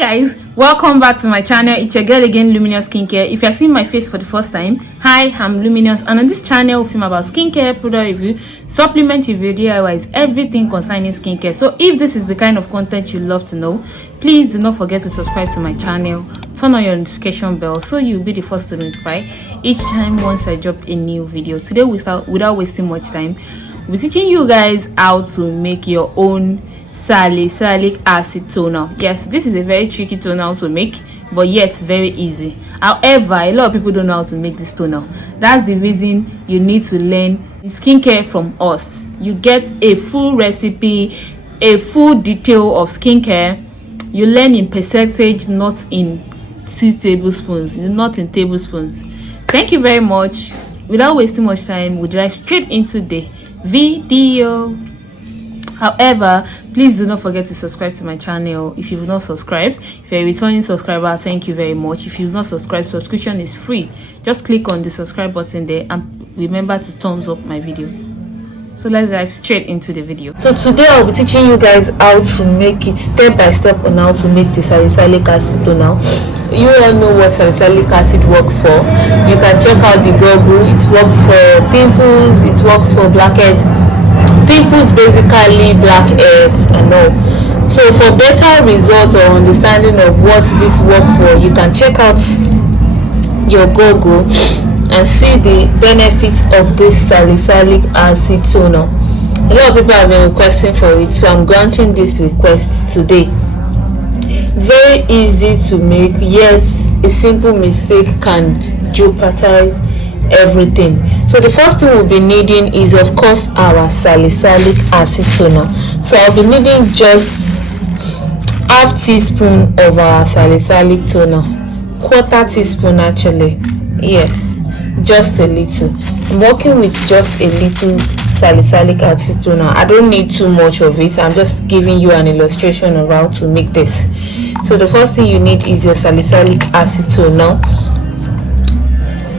Guys, welcome back to my channel. It's your girl again, Luminous Skincare. If you're seeing my face for the first time, hi, I'm Luminous, and on this channel we film about skincare, product review, supplement review, DIYs, everything concerning skincare. So if this is the kind of content you love to know, please do not forget to subscribe to my channel, turn on your notification bell so you'll be the first to notify each time once I drop a new video. Today, without wasting much time, we're teaching you guys how to make your own salicylic acid toner. Yes, this is a very tricky toner to make, but yet very easy. However, a lot of people don't know how to make this toner. That's the reason you need to learn skincare from us. You get a full recipe, a full detail of skincare. You learn in percentage, not in 2 tablespoons, not in tablespoons. Thank you very much. Without wasting much time, we'll dive straight into the video. However, please do not forget to subscribe to my channel if you've not subscribed. If you're a returning subscriber, thank you very much. If you've not subscribed, subscription is free. Just click on the subscribe button there and remember to thumbs up my video. So let's dive straight into the video. So today I'll be teaching you guys how to make it step by step on how to make the salicylic acid toner. You all know what salicylic acid works for. You can check out the Google. It works for pimples, it works for blackheads. Pimples, basically blackheads and all. So for better results or understanding of what this works for, you can check out your Google and see the benefits of this salicylic acid toner. A lot of people have been requesting for it, so I'm granting this request today. Very easy to make, yes, a simple mistake can jeopardize everything. So the first thing we'll be needing is, of course, our salicylic acid toner. So I'll be needing just half teaspoon of our salicylic toner, quarter teaspoon actually, yes, just a little. I'm working with just a little salicylic acid toner. I don't need too much of it. I'm just giving you an illustration of how to make this. So the first thing you need is your salicylic acid toner.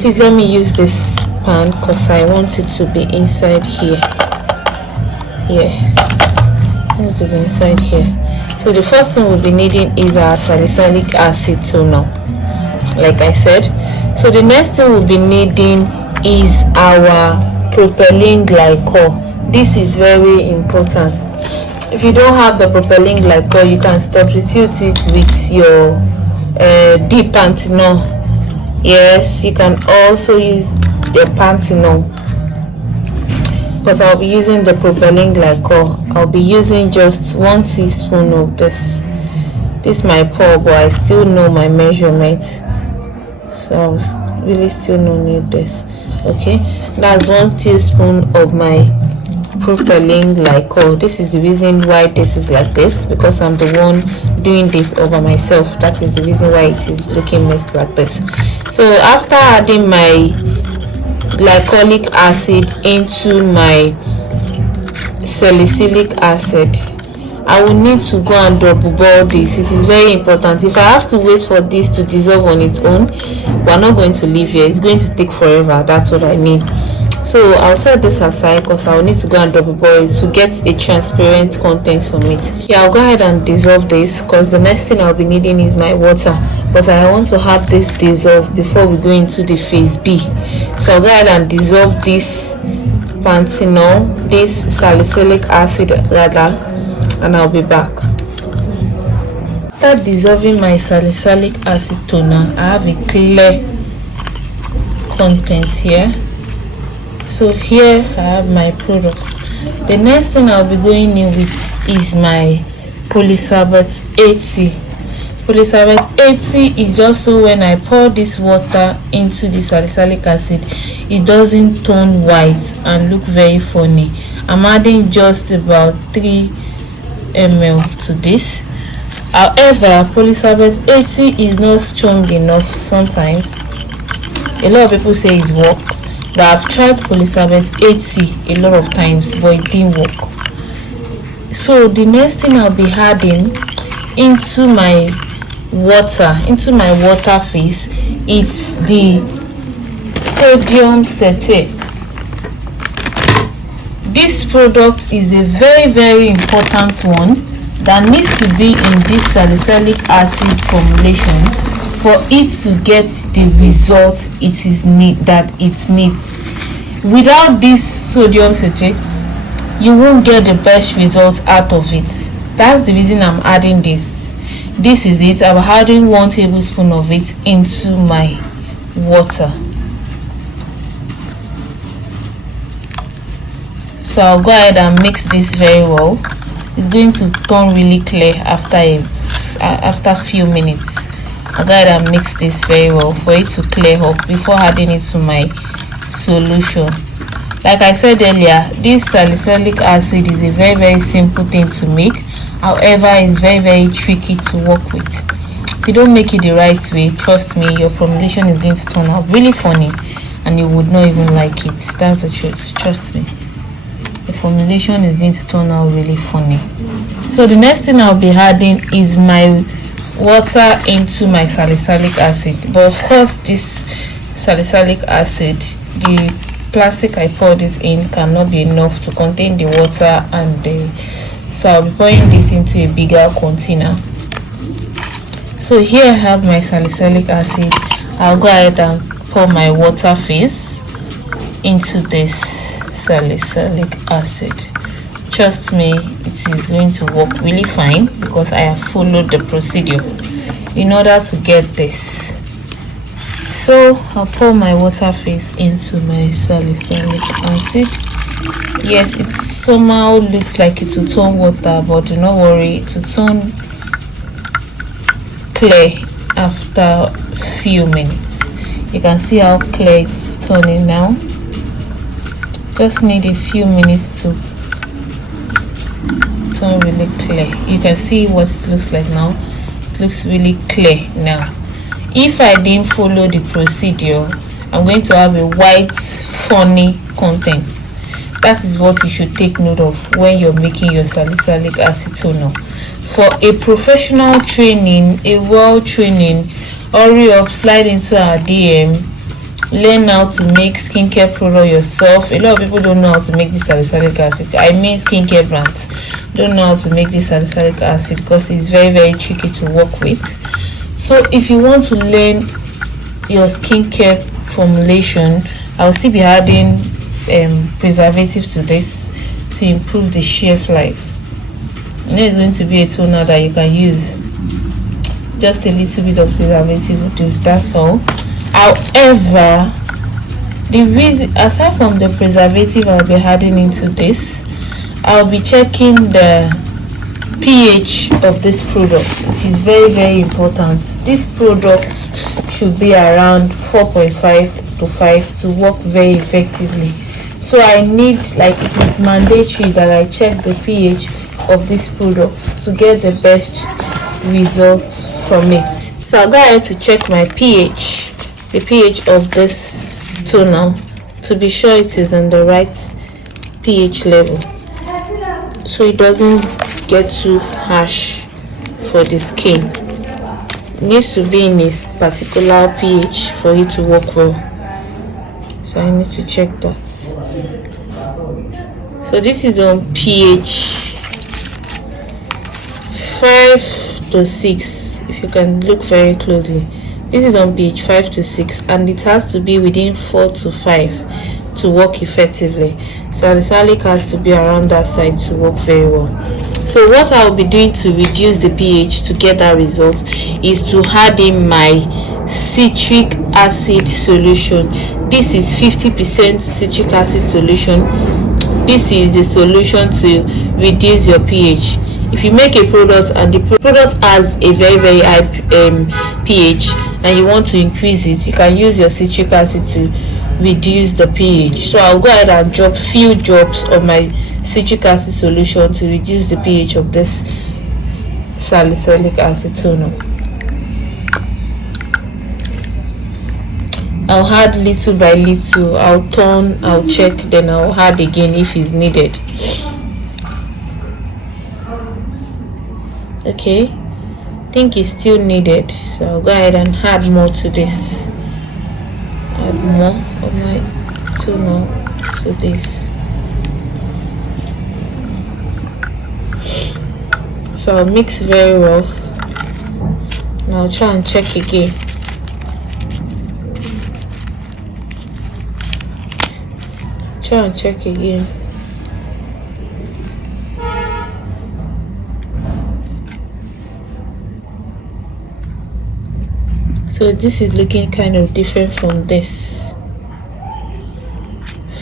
Please let me use this pan because I want it to be inside here. Yes, it has to be inside here. So the first thing we'll be needing is our salicylic acid toner, like I said. So the next thing we'll be needing is our propylene glycol. This is very important. If you don't have the propylene glycol, you can substitute it with your deep panthenol. Yes, you can also use the panthenol, but I'll be using the propylene glycol. I'll be using just 1 teaspoon of this. This might pour, but I still know my measurement, so I really still don't need this. Okay, that's 1 teaspoon of my propylene glycol. This is the reason why this is like this, because I'm the one doing this over myself. That is the reason why it is looking messed like this. So after adding my glycolic acid into my salicylic acid, I will need to go and double boil this. It is very important. If I have to wait for this to dissolve on its own, we're not going to leave here. It's going to take forever. That's what I mean. So I'll set this aside because I'll need to go and double boil it to get a transparent content from it. Yeah, I'll go ahead and dissolve this because the next thing I'll be needing is my water, but I want to have this dissolve before we go into the phase B. So I'll go ahead and dissolve this panthenol, this salicylic acid rather, and I'll be back. After dissolving my salicylic acid toner, I have a clear content here. So here I have my product. The next thing I'll be going in with is my polysorbate 80. Polysorbate 80 is also when I pour this water into the salicylic acid, it doesn't turn white and look very funny. I'm adding just about 3 ml to this. However, polysorbate 80 is not strong enough sometimes. A lot of people say it's work, but I've tried polysorbate 80 a lot of times, but it didn't work. So the next thing I'll be adding into my water phase is the sodium citrate. This product is a very important one that needs to be in this salicylic acid formulation for it to get the result it needs. Without this sodium citrate, you won't get the best results out of it. That's the reason I'm adding this. This is it. I'm adding 1 tablespoon of it into my water. So I'll go ahead and mix this very well. It's going to turn really clear after a few minutes. I'll go ahead and mix this very well for it to clear up before adding it to my solution. Like I said earlier, this salicylic acid is a very simple thing to make. However, it's very tricky to work with. If you don't make it the right way, trust me, your formulation is going to turn out really funny and you would not even like it. That's the truth. Trust me, the formulation is going to turn out really funny. So the next thing I'll be adding is my water into my salicylic acid. But of course, this salicylic acid, the plastic I poured it in cannot be enough to contain the water so I'll be pouring this into a bigger container. So here I have my salicylic acid. I'll go ahead and pour my water phase into this salicylic acid. Trust me, it is going to work really fine because I have followed the procedure in order to get this. So I'll pour my water phase into my salicylic acid. Yes, it somehow looks like it will turn water, but do not worry, it will turn clear after a few minutes. You can see how clear it's turning now. Just need a few minutes to turn really clear. You can see what it looks like now. It looks really clear now. If I didn't follow the procedure, I'm going to have a white funny content. That is what you should take note of when you're making your salicylic acid toner. For a professional training, a world training, hurry up, slide into our DM, learn how to make skincare product yourself. A lot of people don't know how to make this salicylic acid. I mean skincare brands don't know how to make this salicylic acid because it's very tricky to work with. So if you want to learn your skincare formulation, I'll still be adding preservative to this to improve the shelf life. And there's going to be a toner that you can use. Just a little bit of preservative will do, that's all. However, the reason, aside from the preservative I'll be adding into this, I'll be checking the pH of this product. It is very important. This product should be around 4.5 to 5 to work very effectively. So I need, like, it is mandatory that I check the pH of this product to get the best results from it. So I'll go ahead to check my pH, the pH of this toner, to be sure it is in the right pH level, so it doesn't get too harsh for the skin. It needs to be in this particular pH for it to work well. So I need to check that. So this is on pH 5 to 6. If you can look very closely, this is on pH 5 to 6, and it has to be within 4 to 5 to work effectively. Salicylic has to be around that side to work very well. So what I'll be doing to reduce the pH to get that result is to add in my citric acid solution. This is 50% citric acid solution. This is a solution to reduce your pH. If you make a product and the product has a very high pH and you want to increase it, you can use your citric acid to reduce the pH. So I'll go ahead and drop few drops of my citric acid solution to reduce the pH of this salicylic acid toner. I'll add little by little. I'll turn, I'll check, then I'll add again if it's needed. Okay, I think it's still needed, so I'll go ahead and add more to this. Add more of my toner to this. So I'll mix very well. Now I'll try and check again. Try and check again. So this is looking kind of different from this,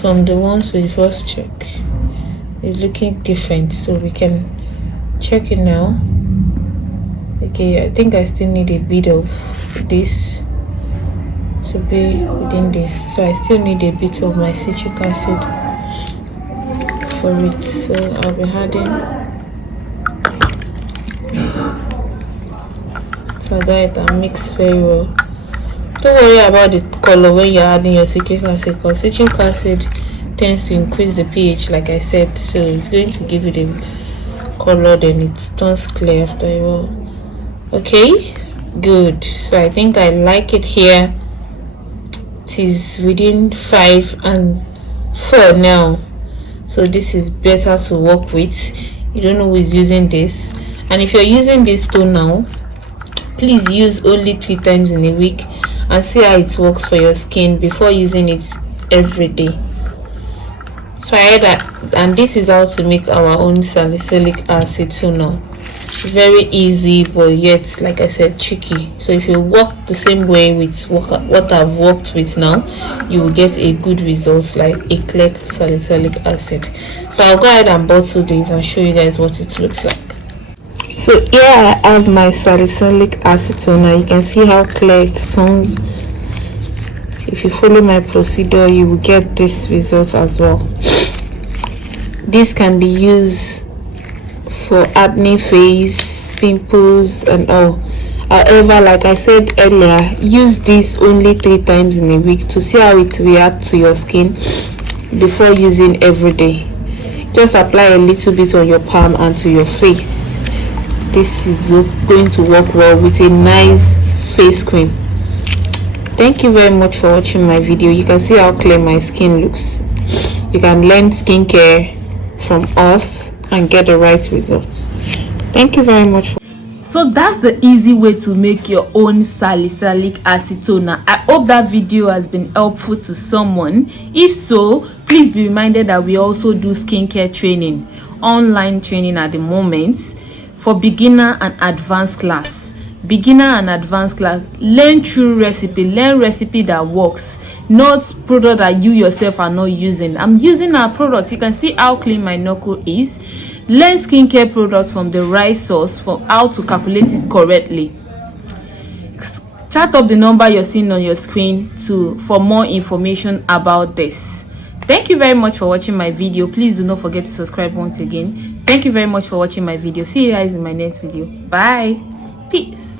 from the ones we first check. It's looking different, so we can check it now. Okay, I think I still need a bit of this to be within this, so I still need a bit of my citric acid for it. So I'll be adding. So that and mix very well. Don't worry about the color when you're adding your citric acid, because citric acid tends to increase the pH, like I said, so it's going to give you the color, then it turns clear after a while. Okay, good. So I think I like it here. It is within 5 and 4 now, so this is better to work with. You don't know who is using this, and if you're using this tone now, please use only 3 times in a week and see how it works for your skin before using it every day. So I heard that, and this is how to make our own salicylic acid toner. Very easy, but yet, like I said, tricky. So if you work the same way with what I've worked with now, you will get a good result, like a clear salicylic acid. So I'll go ahead and bottle this and show you guys what it looks like. So here I have my salicylic acid toner. You can see how clear it turns. If you follow my procedure, you will get this result as well. This can be used for acne face, pimples and all. However, like I said earlier, use this only 3 times in a week to see how it reacts to your skin before using every day. Just apply a little bit on your palm and to your face. This is going to work well with a nice face cream. Thank you very much for watching my video. You can see how clear my skin looks. You can learn skincare from us and get the right results. Thank you very much. So that's the easy way to make your own salicylic acid toner. I hope that video has been helpful to someone. If so, please be reminded that we also do skincare training, online training at the moment, for beginner and advanced class. Beginner and advanced class, learn true recipe, learn recipe that works, not product that you yourself are not using. I'm using our products. You can see how clean my knuckle is. Learn skincare products from the right source, for how to calculate it correctly. Chat up the number you're seeing on your screen for more information about this. Thank you very much for watching my video. Please do not forget to subscribe once again. Thank you very much for watching my video. See you guys in my next video. Bye. Peace.